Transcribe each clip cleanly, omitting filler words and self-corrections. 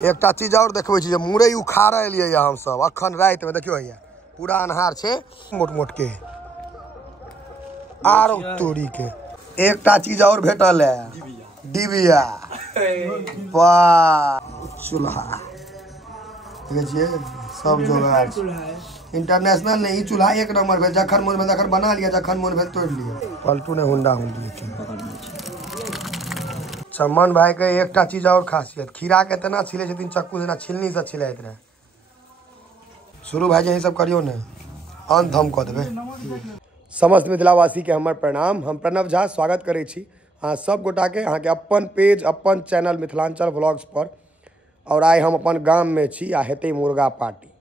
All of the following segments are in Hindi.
एक चीज और देखबे छी, मुरई उखाड़ एलिए हम सब अखन रात में देखियो पूरा अन्हार छे, मोट मोट के आर तोड़ी के एक चीज और भेटल है, डिबिया चूल्हा सब जोगाड़ इंटरनेशनल नहीं, चूल्हा एक नंबर भेल, जखन मन में जखन बना लिया, जखन मन भेल तोड़ लिया, पलटू ने हुंडा हुंडी। सम्मान भाई के एक चीज और खासियत, खीरा के तना छिले छथिन चक्कू से, छिलनी से छिलाइत रहे। शुरू भाई यही सब करियो ने, अंत हम कह देबे। समस्त मिथिलावासी के हमर प्रणाम, हम प्रणव झा स्वागत करे छी अहाँ सब गोटा के, अहाँ के अपन पेज अपन चैनल मिथिलांचल व्लॉग्स पर। और आइ हम अपन गाम में छी आ हेतै मुर्गा पार्टी।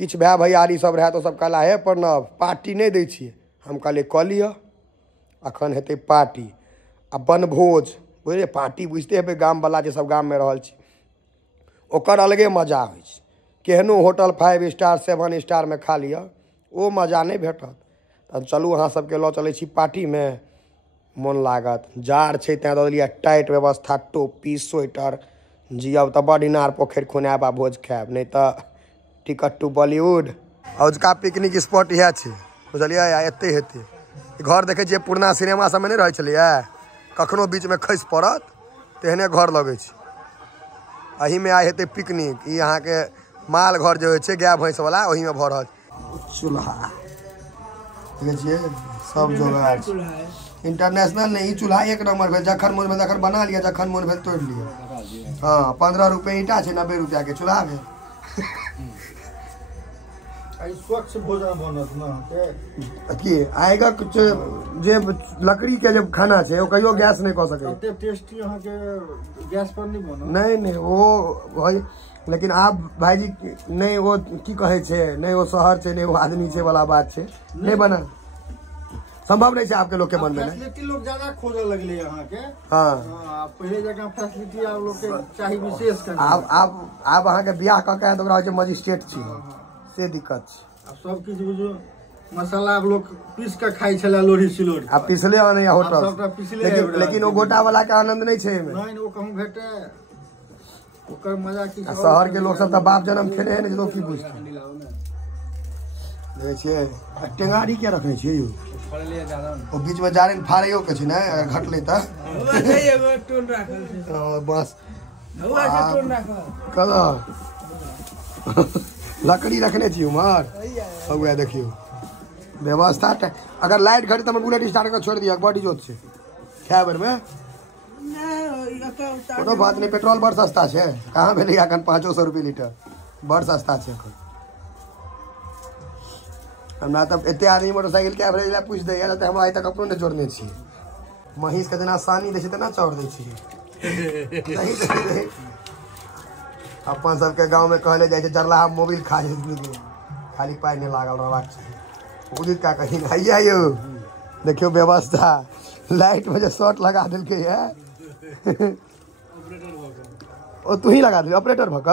किछ भाई भैयारी सब रहे तो सब कहला हे प्रणव पार्टी नहीं दै छियै, हम कहलिए कऽ लिअ, अखन हेतै पार्टी आ बनभोज। बुझलिए पार्टी बुझते हेबै गाम वाला जे सब गाम में रहल छी, ओकर अलगे मजा होइ छै। केहनो होटल 5 स्टार 7 स्टार में खा लिअ, ओ मजा नहीं भेटत। तब चलू अहाँ सबके लऽ चलै छी पार्टी में, मन लागत। जाड़ छै तें दऽ देलिए टाइट व्यवस्था, टोपी स्वेटर, जियब तऽ बड़ इनार पोखरि खुनाएब आ भोज खाएब, नहीं तऽ टिकट टू बॉलीवुड। औजका पिकनिक स्पॉट इएह छै, बुझलिए एते हेतै। घर देखे छियै पुरना सिनेमा सब में नहीं रहै छलैए, कखनो बीच में खसि पड़त तेहने घर लगे छै। अही में आइ हेतै पिकनिक। ई अहाँ के माल घर जो है गाय भैंस वाला, वही में भऽ रहल चूल्हा देखे छियै सब जोगाड़ इंटरनेशनल नहीं, चूल्हा एक नंबर भेल, जखन मन में जखन बना लिया, जखन मन भेल तोड़ लिया। हाँ 15 रुपये ईटा छै, 90 रुपया के चूल्हा में। स्वच्छ भोजन बनत ना की आएगा कुछ जे लकड़ी के जब खाना छै, ओ कहियो गैस नहीं कह सके। एते टेस्टी अहाँ के गैस पर नहीं बनत। नहीं वो भाई, लेकिन आप भाईजी नहीं वो की कहे छे, नहीं वो शहर छे, नहीं वो आदमी छे वाला बात छे, नहीं बना संभव नहीं छे आपके लोग के मन में। फैसिलिटी लोग ज्यादा खोजे लगले यहाँ के। हाँ पहले जगह फैसिलिटी आप लोग के चाहिए विशेष कर। आप अहाँ के बियाह क के तो ओकरा जे मजिस्ट्रेट छी, से दिक्कत छै। अब सब किछ बुझो मसाला आप लोग पीस के खाई छला लोरी सिलोर, आ पिसले नहीं होटल, लेकिन वो गोटा वाला के आनंद नहीं छे एमे। नहीं वो कहूं भेटे ओकर मजा की। शहर के लोग सब त बाप जन्म खेने है, लोग की बुझते देखे छियै। टेंगारी क्या रखने छियै यौ, ओ बीच में जारे फाड़ियो के छै ने, अगर घटले त बस लकड़ी रखने छी उमर। अब देखियो व्यवस्था, अगर लाइट घटे तो बुलेट स्टार्ट कर छोड़ दिया, बड़ी जोत से खाए बेर में कोनो बात नहीं। पेट्रोल बड़ सस्ता है, कहाँ भेलै अखन 500 रुपये लीटर, बड़ सस्ता है अखन। हमरा तब एते आदमी मोटरसाइकिल के एवरेज ला पूछ दैया, हम आइ तक अपनो ने जोड़ने छी। महीष के जेना सानी दै छै तेना चौड़ दै छी। अपन सबके गांव में कहले जाए जरलाहा मोबिल खा जाए, खाली पाई नहीं लागल रहबाक चाहिए। उदित का कहीं आइया यो देखियो व्यवस्था, लाइट में जो शॉर्ट लगा दिलके है ओ तू ही लगा दिल, ऑपरेटर भक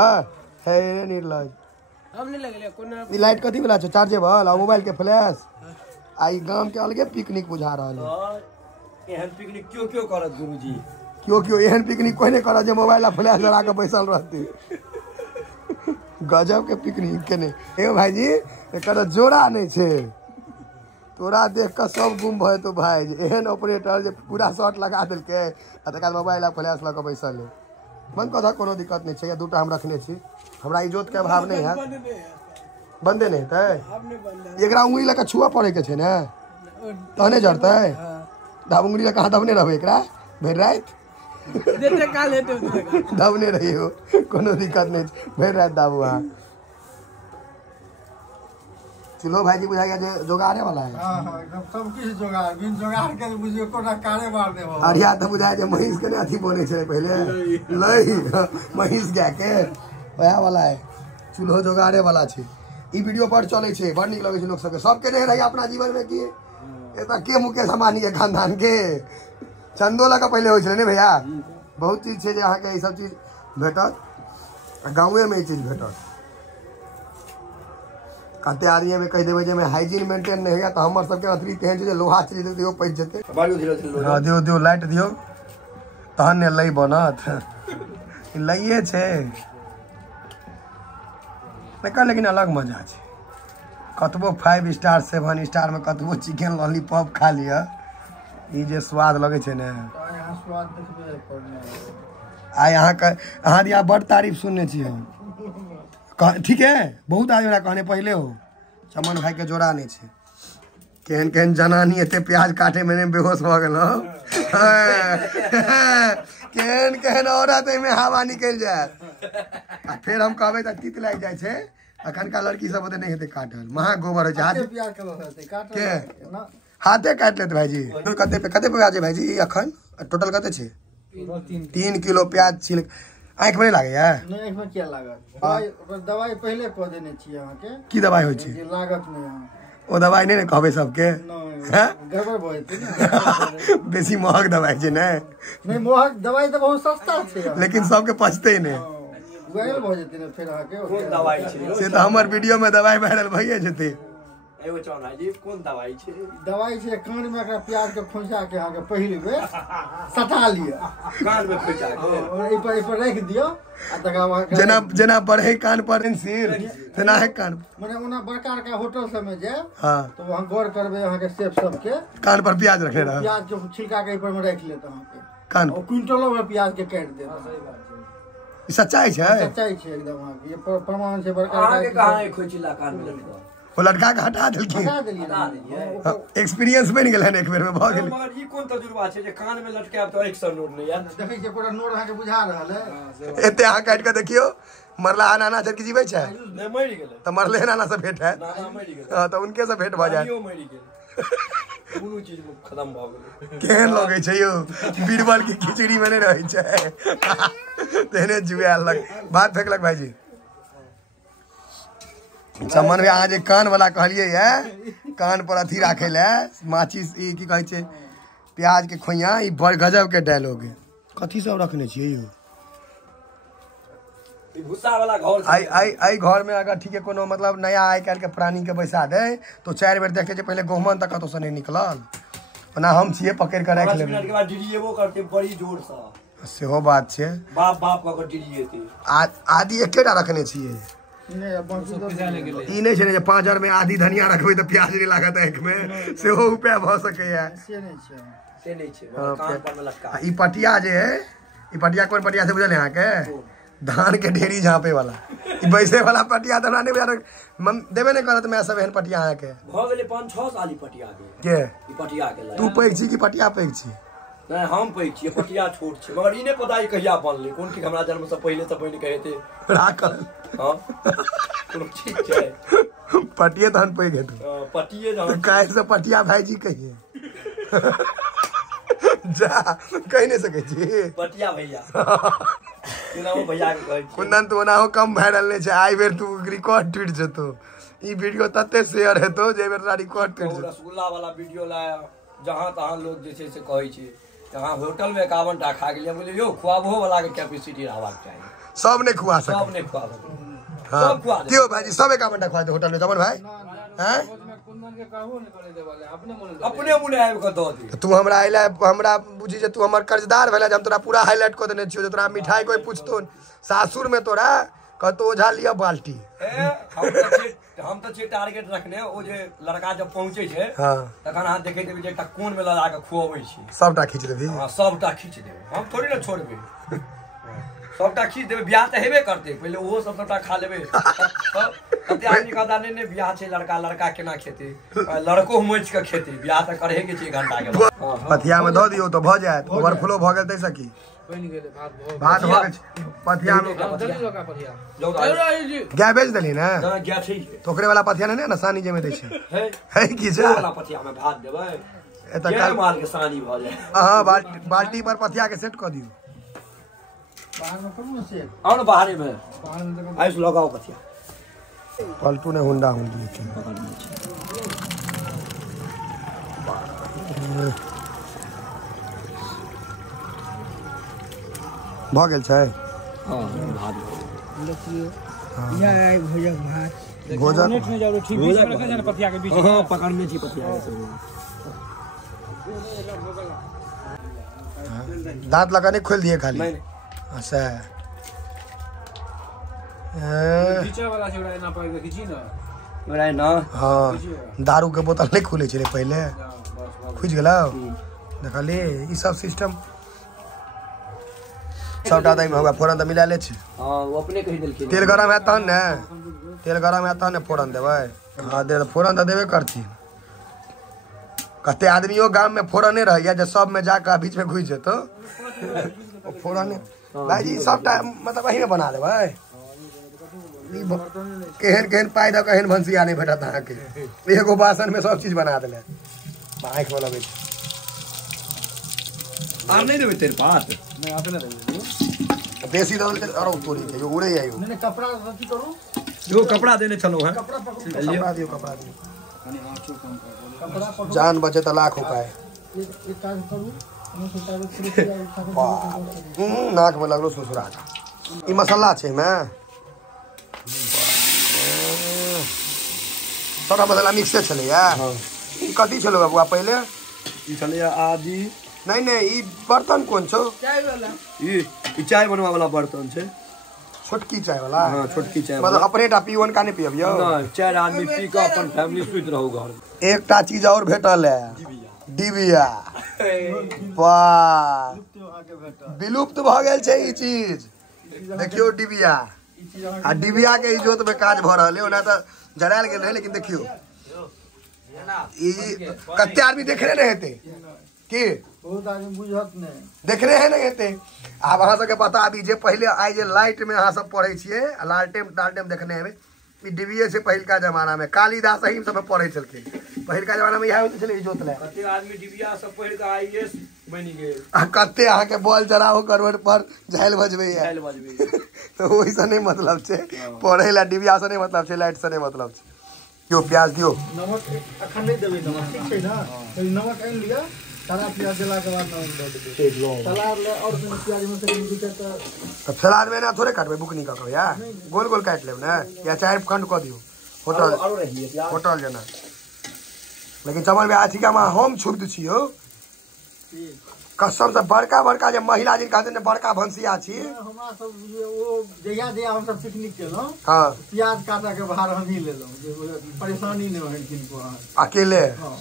है निर्लज। हम नहीं लगले कोनो ई लाइट कथी वाला छै, चार्जेबल आ मोबाइल के फ्लैश। आई गांव के अलगे पिकनिक बुझा रहल है। एहन पिकनिक क्यों करत गुरुजी, क्यों एहन पिकनिक कोई नहीं करत जे मोबाइल आ फ्लैश लगा के बैसल रहती। गजब के पिकनिक केने ए भाईजी, एकर जोड़ा नहीं छे। तोरा देख के सब गुम भए तो भाई, एहन ऑपरेटर जे पूरा शॉट लगा दिलके आ तकर मोबाइल आ फ्लैश लगा बैसल है। मन कथा कोनो दिक्कत नहीं छे, या दूटा हम रखने छी, हमरा इज्जत के अभाव नहीं है। बंदे नहीं है एकरा उंगली लगा छुआ पड़े के छे ने, तहने जरते दाब उंगली लगा कहाँ दबने रहबे एकरा भर रात दबने रही हो, कोनो दिक्कत नहीं, भर रात दाबू अहाँ। चलो भाईजी बुझाइया जोगाड़े वाला है। हां एकदम सब कुछ जोगाड़, बिन जोगाड़ के बुझियो कोना कारे मार देबो। अरिया त बुझाय जे महीष के ने अथी बने छे पहले लई महीष गाय के वह वाला है, चूल्हो जोगाड़े वाला छे। ई वीडियो पर चले छे, बड़ निक लगे छे लोग सबके, सबके नहीं रही अपना जीवन में की एता के मुकेश अंबानी के खानदान के चंदो लगा पहले होय छले ने भैया। बहुत चीज छे जे अहाँ के ई सब चीज भेटत, गांवे में ई चीज भेटत। कहते आदमी में कह देवे जे में हाइजीन मेंटेन नहीं है तो हमर सबके अतिरिक्त है जे लोहा चीज दियो पैस जते। हां दियो लाइट दियो तहन ने लई बनत। लइए छे एकर लेकिन अलग मजा छै। कतबो 5 स्टार 7 स्टार में कतबो चिकन लॉलीपॉप खा लिया ई जे स्वाद लगे छै ने। आ यहाँ का अहाँ दिया बड़ तारीफ सुनने छी हम। ठीक है, बहुत आदमी हमरा कहने पहले हो चमन भाई के जोड़ा नहीं छै। केहन केहन जनानी एते प्याज काटे में बेहोश भ गेल। केहन केहन औरत में हवा निकल जाए आ फिर हम कहबे त तीत लाग जाए छै। अखन का लड़की सब ओते नहीं हेते काटल, महा गोबर हो हाथ के हाथे काट लेते भाईजी। कते पे आजे भाईजी अखन टोटल कते छै? 3 किलो प्याज छिल आँख में लागे है नहीं। आँख में क्या लागत? दवाई पहले कह देने छी अहाँ के। की दवाई होय छै? लागत नहीं। ओ दवाई नहीं कहबे सबके गड़बड़ भ जेतै। बेसी महग दवाई छै ने। नहीं महग दवाई तो बहुत सस्ता छै लेकिन सबके पचते नहीं। वायरल भ जेतै ने फिर आके कोन दवाई छै? से तो हमर वीडियो में दवाई वायरल भइए जेतै। एगो चौना जी कोन दवाई छै? दवाई छै कान में एकरा प्याज के खोंचा के आके पहले बेर सटा लिया। कान में खोंचा के और ई पर रख दियो आ तकरा बाद जना जना बढ़े कान पर सिर तना है कान माने ओना बड़का बड़का होटल सब में जाए हां तो वहां गौर करबे अहाँ के शेफ सब के कान पर प्याज रखे रहा। प्याज के छिलका के ऊपर में रख लेत अहाँ के कान और क्विंटलों में प्याज के काट देत। सच्चाई छै? सच्चाई छै एकदम अहाँ के। ये प्रमाण छै बड़का अहाँ के कहां है खोचिला कान में लटका? वो लड़का के हटा देलखिन। हटा देलिए। एक्सपीरियंस बन गेल है एक बेर में भ गेल। मगर ई कोन तजुर्बा छै जे कान में लटकाब तो 100 नोट नहीं यार? देखै छै कोरा नोट अहाँ के बुझा रहल है। एते अहाँ काट के देखियो मरला नाना सर के जीवे छै नहीं मरि गेलै। त मरले नाना से भेंट है नाना मरि गेलै। हां त उनके से भेंट भ जाए। यो मरि गेलै। कोनो चीज में खत्म भ गेलै। केहन लगे छै यो बीरबल की खिचड़ी में नहीं रहे छै तेने जुआ लग बात फेंकलक भाईजी। चमन में आज कान वाला कहलिए है कान पर अथी राखे ले माचिस ई की कहे छै प्याज के खोइया ई बड़ गजब के डायलॉग है। कथी सब रखने छियै यो? ई भूसा वाला घर आई घर में अगर ठीक है कोनो मतलब नया आइ काल के प्राणी के बैसा दे तो 4 बेर देखे पहले गहुमन तक कतो से नहीं निकलल ना हम छिए पकड़ के रख 5 लेब। मिनट के बाद डिलीवो करते बड़ी जोर से। सेहो बात छै। बाप बाप का डिलीएते आदि एकेटा रखने छिए। ई नहीं छै जे 5000 में आधी धनिया रखबै त प्याज नहीं लागत आँख में सेहो उपाय भ सकैया। से नहीं छै। से नहीं छै कान पर में लटका। ई पटिया जे है ई पटिया कोन पटिया से बुझल अहाँ के? धान के ढेरी झाँपे वाला ई बैसे वाला पटिया त नहीं बुझल देबे नहीं करत। मैं सब एहन पटिया अहाँ के भ गेलै 5-6 साल ई पटिया के ई पटिया के तू पैघ छी कि पटिया पैघ छी? नहीं हम पैघ छी पटिया छोट छै मगर ई नहीं पता ई कहिया बनलै कोन ठीक हमरा जन्म से पहले कहेते राखल। हां कोनो ठीक छै पटिये तहन पैघ हेतौ। पटिये जहन काहे से पटिया भाईजी कहिए जा कह नहीं सके छी पटिया भैया केनाओ भैया के कहै छी। कुंदन तू ओनाहो कम वायरल नहीं छै। आई बेर तू रिकॉर्ड टूट जतो। ई वीडियो तते शेयर हेतो जे बेर रिकॉर्ड टूट जतो। रसगुल्ला वाला वीडियो लाया जहां तहां लोग जे छै से कहै छै जहां होटल में 51 टा खा गेलिए बोले यो खुआबो वाला के कैपेसिटी रहबाक चाहिए। सब नहीं खुआ सके। सब नहीं खुआ सके। हां सब खुआ दे। क्यों भाईजी सब 51 टा खुआ दे होटल में जमन भाई हैं? अपने मुने आबि के दऽ दे। तू हमरा आइला हमरा बुझी जे तू हमर कर्जदार भेला हम तोरा पूरा हाईलाइट कर देने छियो जे तोरा मिठाई कोई पूछतो सासुर में तोरा कहतो ओझा लिया बाल्टी। हम तो छे टारगेट रखने ओ जे लड़का जब पहुंचे छै हां तखन अहाँ देखे देबै जे एकटा कोन में लगा के खुआबै छी सबटा खींच देबी। हां सबटा खींच देबै हम थोड़ी ना छोड़बै। सबटा खींच देबै बियाह त हेबे करते पहले ओहो सबटा खा लेबै। कते आदमी कहता नहीं बियाह छै लड़का लड़का केना खेते लड़को मोच के खेते बियाह त करहे के छै 1 घंटा के बाद। पथिया में द दियो तो भ जायत ओवरफ्लो भ गेल तै सकी भात भ गेल पथिया में गाय बेच देली ना गया छै तो ओकरे वाला पथिया नहीं ना सानी जे में दै छै है की जा वाला पथिया में भात देबै एत काल माल के सानी भ जाय। हां बाल्टी पर पथिया के सेट क दियो। बाहर में कौन से और बाहर में आइस लगाओ पथिया पलटू ने हुंडा हुंडी के भ गेल छै। हां भात देखिए या भोजन भात भोजन नेट में जाओ ठीक बीच में रखा जाना पथिया के बीच में। हां पकड़ने छी पथिया के दांत लगा नहीं खोल दिए खाली। नहीं अच्छा खींचा वाला छोड़ा ना पाए के खींची ना ओरा ना हाँ दारू के बोतल नहीं खुले चले पहले खुज गला देखली ई सब सिस्टम सबटा दही में होगा फोरन तो मिला ले छी हां वो अपने कहि देलखिन तेल गरम है तहन ने तेल गरम है तहन ने फोरन देबै हाँ दे फोरन तो देबे करथिन कते आदमियों गांव में फोरने रह गया जो सब में जाकर बीच में घुस जेतो फोरन भाईजी सबटा मतलब वही में बना देबै केहन केहन पाई दो केहन भंसिया नहीं भेटत अहाँके एगो बासन में सब चीज बना देले आँख में लगे आम नहीं देबे तेरे पास नहीं आते ना दे बेसी दल के अरो तोरी के यो उड़े आयो नहीं कपड़ा रखी करू देखो कपड़ा देने चलो है कपड़ा पकड़ो कपड़ा दियो कपड़ा दियो कनी आंखों कम कर कपड़ा पकड़ो जान बचे तो लाख उपाय एक काम करू मैं सोचा नाक में लगलो ससुराल ई मसाला छै में सारा मसाला मिक्से छले या ई कथी छलो बाबू पहले ई चले आदि नहीं नहीं ई बर्तन कौन छो चाय वाला ई चाय बनवा वाला बर्तन छै छोटकी चाय वाला हां छोटकी चाय मतलब अपने टा पीवन का नहीं पियबियो ना चार आदमी पी के अपन फैमिली सुत रहू घर एकटा चीज और भेटल है डिबिया वाह विलुप्त भ गेल छै ई चीज देखियो डिबिया आ डिबिया के इज्जत में काज भ रहल है ओना त जरायल गेल रहे लेकिन देखियो ई कते आदमी देख रहे हेते की बहुत आदमी बुझत नहीं देख रहे हैं ना हेते आब अहाँ सबके पता अभी जे पहले आइ जे लाइट में अहाँ सब पढ़े छिए लालटेम देखने में ई डिबिया से पहिलका जमाना में कालिदास ही सब पढ़े छलखिन पहिलका जमाना में इहा होते छले इज्जत ले कते आदमी डिबिया सब पढ़ के आईएएस बनि गेल आ कते अहाँ के बॉल जराओ करवट पर झाइल बजबे है चाइल बजबे तो वही से नहीं मतलब छे पढ़े ला डिबिया से नहीं मतलब छे लाइट से नहीं मतलब छे क्यों प्याज दियो नमक अखन नहीं देबे नमक ठीक छै ना तो नमक आन लिया सारा प्याज देला के बाद नमक दे देबे सलाद ले और प्याज में से दिक्कत तो सलाद में ना थोड़े काटबे बुकनी का कहो या गोल गोल काट लेब ना या चाहे खंड क दियो होटल आरो रही है प्याज होटल जना लेकिन चमन में आथिका में हम छुट छियो कसम से बड़का बड़का जे महिला जिन कहते ने बड़का भंसिया छी हमरा सब वो जहिया जहिया हम सब पिकनिक केलो हां प्याज काटा के बाहर हम ही लेलो जे परेशानी नहीं होय किनको अकेले हां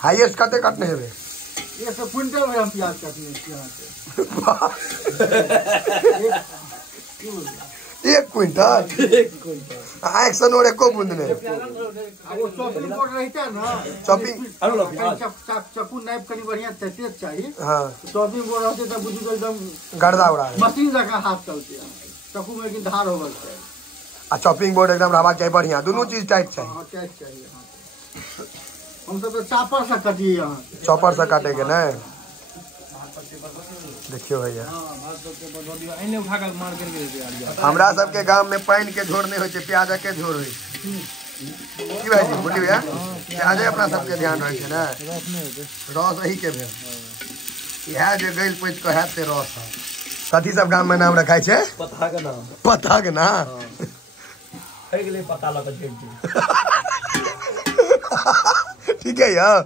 हाईएस्ट कते कटने हेबे ये सब क्विंटल में हम प्याज काटने यहाँ से 1 क्विंटल आँख से नोड़े को बूंद ने वो चॉपिंग बोर्ड रहता है ना चॉपिंग आरो लो प्याज चाकू नाइफ कनी बढ़िया तेज चाहिए हाँ चॉपिंग बोर्ड रहते तो बुझू तो एकदम गर्दा उड़ा मशीन जगह हाथ चलते हैं चाकू में लेकिन धार होगा चाहिए आ चॉपिंग बोर्ड एकदम रहबाक चाहिए बढ़िया दोनों चीज टाइट चाहिए हाँ टाइट चाहिए यहाँ हम सब तो चापर से कटिए यहाँ चॉपर से काटेंगे ना देखियो भैया आइने उठा के मार करके दे दिया हमरा सबके गांव में पानी के झोर नहीं होय छै प्याज के झोर होय की भाई जी बोली भैया प्याज अपना सबके ध्यान रहे छै ना रस ही के भेल इहा जे गइल पैच के हैत से रस कथी सब गांव में नाम रखाय छै पता के नाम है गेले पता लगा जेठ ठीक है यार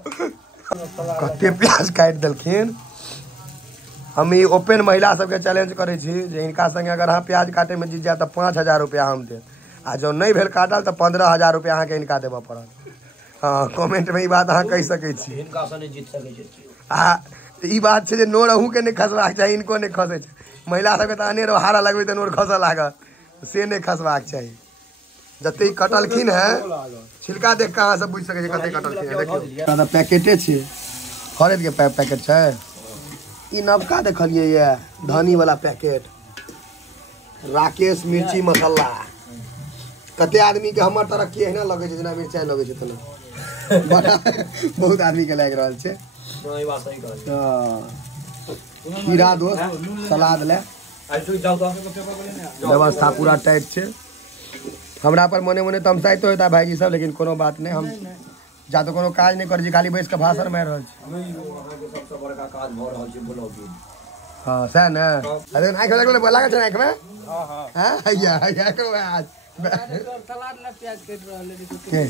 कते प्याज काट देलखिन हम ई ओपन महिला सबके चैलेंज करे छी जे इनका संगे अगर अहाँ प्याज काटे में जीत जाए तो 5000 रुपया हम दे आ जो नहीं भेल काटल तो 15000 रुपया अहाँ के इनका देबऽ पड़त हाँ कमेंट में ई बात अहाँ कह सकै छी इनका से नहीं जीत सके छै आ ई बात छै जे नोर अहूँ के नहीं खसबाक चाही इनको नहीं खसे छै महिला सबके तो अनेरो हारा लगबे तो नोर खसऽ लागत से नहीं खसबाक चाही जते कटलखिन है छिलका देख के अहाँ सब बुझ सकै छी कते कटलखिन है देखियो दादा पैकेटे छै हरेद के पैकेट छै ई नवका देखलिए ये धनी वाला पैकेट राकेश मिर्ची मसाला कते आदमी के हमर तरह के एहना लगे छै जेना मिर्चाई लगे छै तना बहुत आदमी के लाग रहल छै ई बात सही कहै खीरा दो सलाद ले आई तू जाओ तो व्यवस्था पूरा टाइट छै हमरा पर मने मने तमसाइतो होता भाईजी सब लेकिन कोनो बात नहीं हम जा तो कोनो काज नहीं कर छी खाली बैस के भाषण मार रहल छी सबसे बड़का काज भ रहल छै ब्लॉगिंग हां सह न अरे आंख लगले लागल छै आंख में हां हां या करो आज सलाद ला प्याज काट रहले के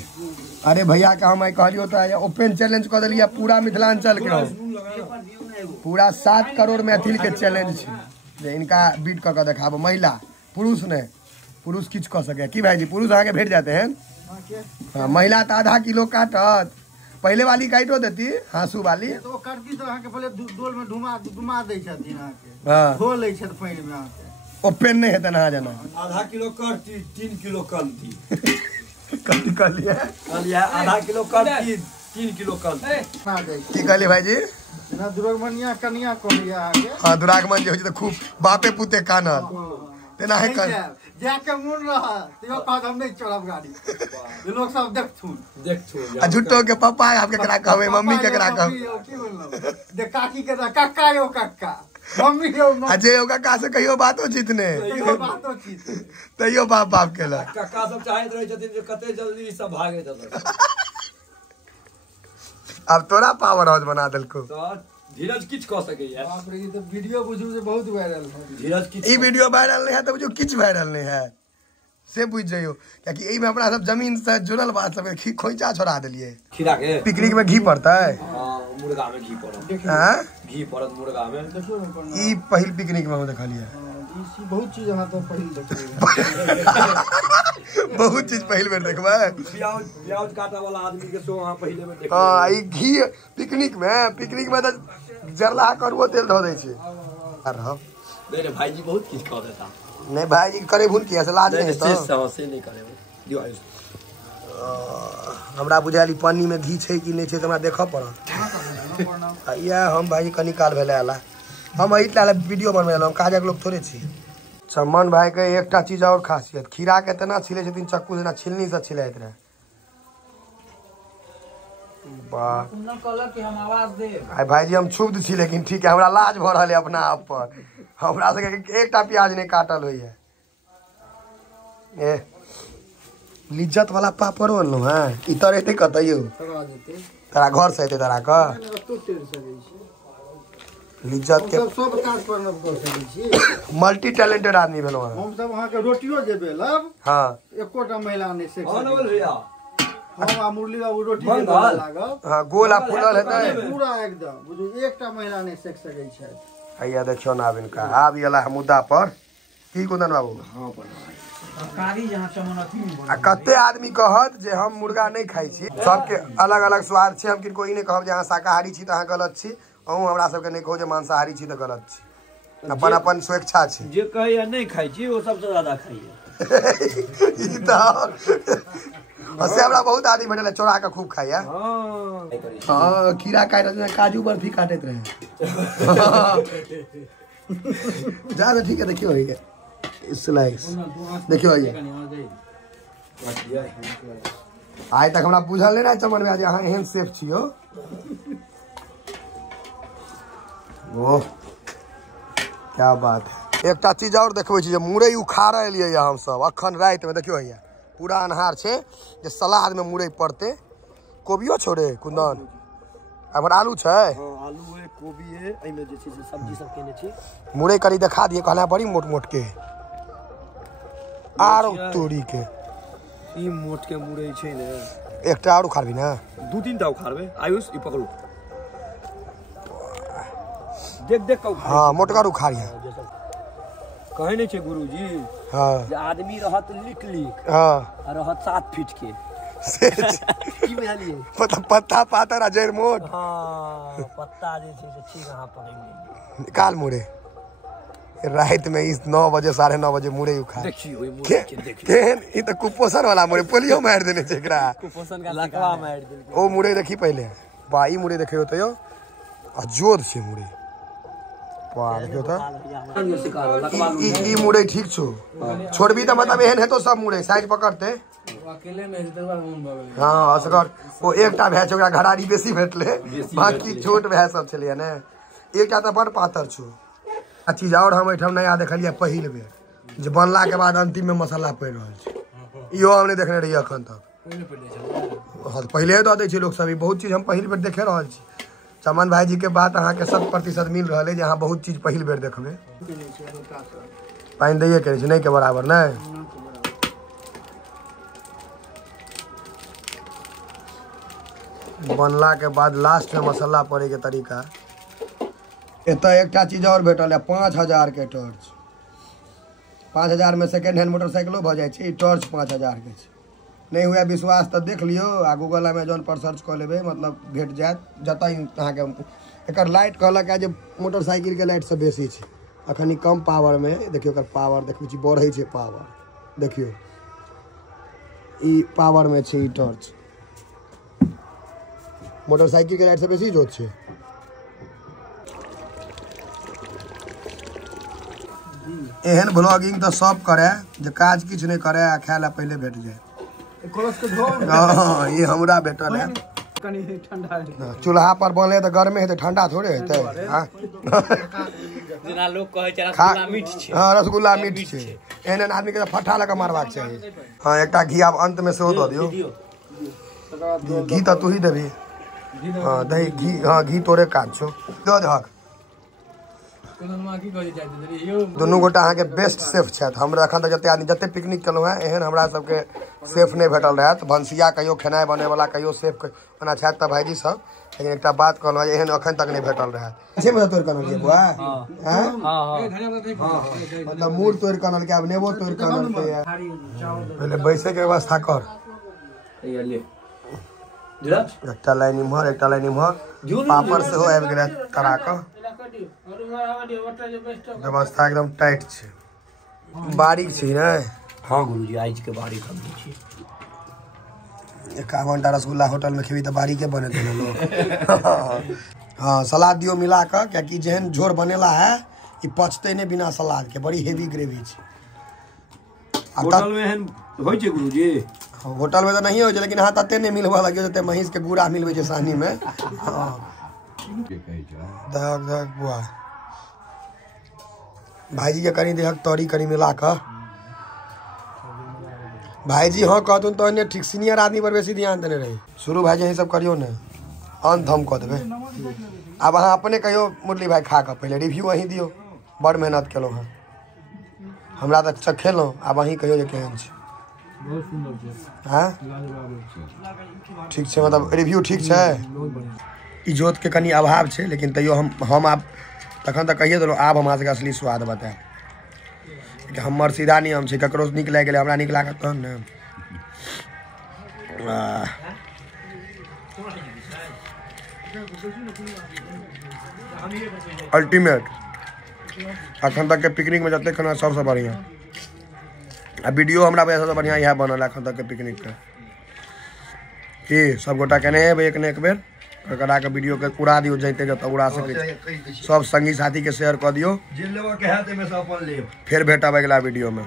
अरे भैया का हम कहलियो तो ओपन चैलेंज कर दिलिया पूरा मिथिलांचल के पूरा 7 करोड़ मैथिल के चैलेंज छै जे इनका बीट क के देखाबो महिला पुरुष ने पुरुष किछ कह सके की भाईजी पुरुष आगे भेट जाते हैं हाँ महिला तो आधा किलो काटत पहले वाली काटो देती हाँसू वाली तो करती तो अहाँके पहले डोल में घुमा दै छथिन अहाँके हाँ धो लै छथि पानि में अहाँके ओ पेन नहीं है नहा जाना आधा किलो करती 3 किलो कलती कथी कहलिए आधा किलो करती 3 किलो कलती ना दै छै की कहलिए भाईजी जेना दुरागमनिया कनिया कहलिए अहाँके हाँ दुरागमन जे होइ छै तऽ खूब बापे पुते कानल तेना है कर जाके मोन रहा तो कहत हम नहीं चढ़ब गाड़ी ये लोग सब देखथुन आ झुट्टो के पापा आप केकरा कहबै मम्मी केकरा कहबै की बोललो दे काकी के कक्का यो कक्का मम्मी यो आ जे ओका का से कहियो बातो जीतने कहियो बातो चीज तैयो बाप बाप केलक कक्का सब चाहैत रहै छथिन जे कते जल्दी ई सब भागे जतन अब तोरा पावर हाउस बना देलको तो धीरज किछ कह सकैया बाप रे, ये तो वीडियो बुझू जे बहुत वायरल है। धीरज किछ ई वीडियो वायरल नहीं है तो जो किछ वायरल नहीं है से बुझ जाइयो क्योंकि एही में अपना सब जमीन से जुड़ल बात सब खोइचा छोड़ा देलिए खीरा के पिकनिक में घी पड़ता है हां मुर्गा में घी पड़त हां घी पड़त मुर्गा में देखियो न पर ई पहिल पिकनिक में हम देखलिए ई बहुत चीज अहाँ तो पहिल देखलिए बहुत चीज पहिल बेर देखबै प्याज काटा वाला आदमी के सो वहां पहले में देख हां ई घी पिकनिक में तो जरला करुओ तेल धो दै छै अरे नहीं रे भाईजी बहुत किछ कह देता नहीं भाई करे भूल किया से लाज नहीं तो से नहीं करे दियो आयुष हमरा बुझाली पानी में घी छै कि नहीं छै त हमरा देखऽ पड़त या हम भाई कनी काल भेले आला हम एही लाल वीडियो बनबै हम काजक लोग थोड़े छी सम्मान भाई के एकटा चीज और खासियत खीरा के तना छिले छथिन चक्कू से ना छिलनी से छिलैत रहे वाह कुंदन कहलक कि हम आवाज दे आई भाईजी हम क्षुब्ध छी लेकिन ठीक है हमरा लाज भ रहल है अपना आप पर हमरा सके एकटा प्याज नहीं काटल होइए ए लिज्जत वाला पापड़ो अनलो हैं ई तर एते कतइयो करवा देते तोरा घर से एते तोरा का तो टेर सकै छी लिज्जत के सब काज पर न कर सकै छी मल्टी टैलेंटेड आदमी भेलो हैं हम सब अहाँ के रोटियो जे बेलब हां एकोटा महिला नहीं सेक हां नवल भैया हम आ मुरली बाबू रोटी बंद के हाल। लागब हां गोला फूलल हेतै पूरा एकदम बुझू एकटा महिला नहीं सेक सकै छै हैया देखियो ना इनका आब गेला मुद्दा पर की कुंदन बाबू हां कारी जहां चमन अथी में आ कते आदमी कहत जे हम मुर्गा नहीं खाई छी सबके अलग अलग स्वाद छै हम किनको ई नहीं कहब जे अहाँ शाकाहारी छी त अहाँ गलत छी अहूँ हमरा सबके नहीं कहू जे मांसाहारी छी त गलत छी अपन अपन स्वेच्छा छै जे कहैया नहीं खाई छी वो सबसे ज्यादा खाइए ई त हसे हमरा बहुत आदमी भेटल है चोरा के खूब खाइया हां हां खीरा काटत रहे काजू बर्फी काटत रहे जा ठीक है देखियो है स्लाइस देखियो ये आइ तक हमरा बुझल नहीं रहे चमन में जे अहाँ एहन सेफ छियो ओह क्या बात है एकटा चीज और देखबै छी जे मुरई उखाड़े एलियै हम सब अखन रात में देखियो हैया पूरा अन्हार छै जे सलाद में मुरई पड़ते कोबियो छोड़े कुंदन हमर आलू छै हां आलू है कोबी है एमे जे छै से सब्जी सब केने छी मुरई करी दिखा दिए कहला बड़ी मोट मोट के आरो तोरी के ई मोट के मुरई छै ने एकटा और उखाड़बी ना दू तीन टा उखाड़बे आयुष ई पकड़ू देख देख के उखाड़ हां मोटगर उखाड़िया कहे नहीं छै गुरुजी हां जे आदमी रहत लिक लिक हां आ रहत 7 फीट के की बुझलिए पत्ता पातर आ जड़ मोट हां पत्ता जे छै से ठीक अहाँ पकड़िए निकाल मुरे रात में इस 9 बजे 9:30 बजे मुरे उखाड़ देखिए ओई मुरई के देखिए केहन ई त कुपोषण वाला मुरे पोलियो मार देने छै एकरा कुपोषण का लकवा मार देल ओ मुरे देखी पहले बा ई मुरे देखियो त यो आ जोर से मुरे बा देखियो त ई मुरे ठीक छो छोड़बी त मतलब एहन हेतो सब मुरे साइज पकड़ते अकेले में हेतै मन बगल हाँ असगर ओ एकटा भै छै ओकरा घड़ारी बेसी भेटले बाकी छोट भै सब छलिए ने एकटा त बड़ पातर छो आ चीज और हम एठम नया देखलिए पहिल बेर जे बनला के बाद अंतिम में मसाला पड़ रहल छै इहो हम नहीं देखने रहिए अखन तक हाँ पहले दऽ दै छै लोग सब बहुत चीज हम पहिल बेर देखे रहल छी चमन भाईजी के बात अहाँ के 100% मिल रहा है जे अहाँ बहुत चीज पहिल बेर देखबे पानी दैए करे छै नहीं के बराबर नहीं बनला के बाद लास्ट में मसाला पड़े के तरीका एत एकटा चीज और भेटल है 5000 के टॉर्च 5,000 में सेकेंड हैंड मोटरसाइकिलो भ जाए छै। टॉर्च 5,000 के छै। नहीं हुआ विश्वास तो देख लियो आ गूगल अमेजोन पर सर्च कर लेबे, मतलब भेट जात जतय अहाँ के। एकर लाइट कहलक है जे मोटरसाइकिल के लाइट से बेसी छै। अखनी कम पावर में देखियो एकर पावर देखै छी बढ़ै छै पावर। देखियो ई पावर में छै ई टॉर्च। मोटरसाइकिल के लाइट से बेसी जोत छै। एहन ब्लॉगिंग तो सब करे जे काज किछ नहीं करे आ खाय ला पहले भेट जाए। हाँ ये हमरा बेटल है। चूल्हा पर बनले तो गर्मे है, ठंडा थोड़े हेतै। जेना लोग कहे छै रसगुल्ला मीठ छै। हाँ रसगुल्ला मीठ छै। एहन आदमी के फट्ठा लगा मारबाक चाहिए। हाँ एकटा घी आब अंत में सेहो दऽ दियौ। घी तो तू ही देबी। हाँ दही घी, हाँ घी तोरे काज छौ, दऽ दहक। दुनू गोटा अहाँ के बेस्ट सेफ छथि। हमरा एखन तक जते आदमी जते पिकनिक केलहुँ हैं एहन हमरा सबके सेफ नहीं भेटल रहत। भनसिया कहियो खेनाइ बने वाला कहियो सेफ ओना छथि तऽ भाईजी सब, लेकिन एकटा बात कहलहुँ एहन एखन तक नहीं भेटल रहत। अच्छे में तोड़ कनल के बुआ हैं? मतलब मूड़ तोड़ कनल के, अब नेबो तोड़ कनल के। पहले बैसे के व्यवस्था कर। एकटा लाइन इम्हर एकटा लाइन इम्हर। पापड़ सेहो आबि गेलै तरा कऽ। व्यवस्था एकदम टाइट छै। बारीक छै ने? हाँ गुरुजी आज के बारीक हम छी। 51टा रसगुल्ला होटल में खेबी तो बारीके बने देने लोग। हाँ सलाद दियो मिला कर, क्योंकि जेहन झोर बनेला है ये पचते नहीं बिना सलाद के। बड़ी हेवी ग्रेवी छै। होटल में एहन होय छै गुरुजी? होटल में तो नहीं हो, लेकिन हाँ तते नहीं मिलवा लगे जते महींस के गुड़ा मिलवे छै सानी में। हाँ दहक बुआ भाईजी के कनी देहक तौरी कनी मिला कर। भाईजी हाँ कहतुन तो इन्हें ठीक सीनियर आदमी पर बेसी ध्यान देने रही। शुरू भाईजी यही सब करियो ने, अंत हम कह देवे। अब अहाँ अपने कहियो मुरली भाई खा कर पहले रिव्यू अहीं दियो। बड़ मेहनत केलहुँ हैं, हमरा तक चखेलहुँ। अब अहीं कहियो जे केहन छै। हाँ ठीक छै, मतलब रिव्यू ठीक छै। इजोत के कनी अभाव छै, लेकिन तैयो हम आब तखन तक कहिए देलहुँ आब हमरा सबके असली स्वाद बताएब। हमर सीधा नियम छै, ककरो नीक लागि गेलै हमरा नीक लागत तहन ने। अल्टीमेट अखन तक के पिकनिक में जते खाना सबसे बढ़िया। आ वीडियो हमरा वजह से बढ़िया यह बनल अखन तक के पिकनिक के। कि सब गोटा केने हेबै एक ने एक बेर करा के वीडियो के उड़ा दियो, जैते जतऽ उड़ा सकै। सब संगी साथी के शेयर कर दियो। जे लेबऽ के हैत एमे से अपन लेब। फिर भेटब अगला वीडियो में।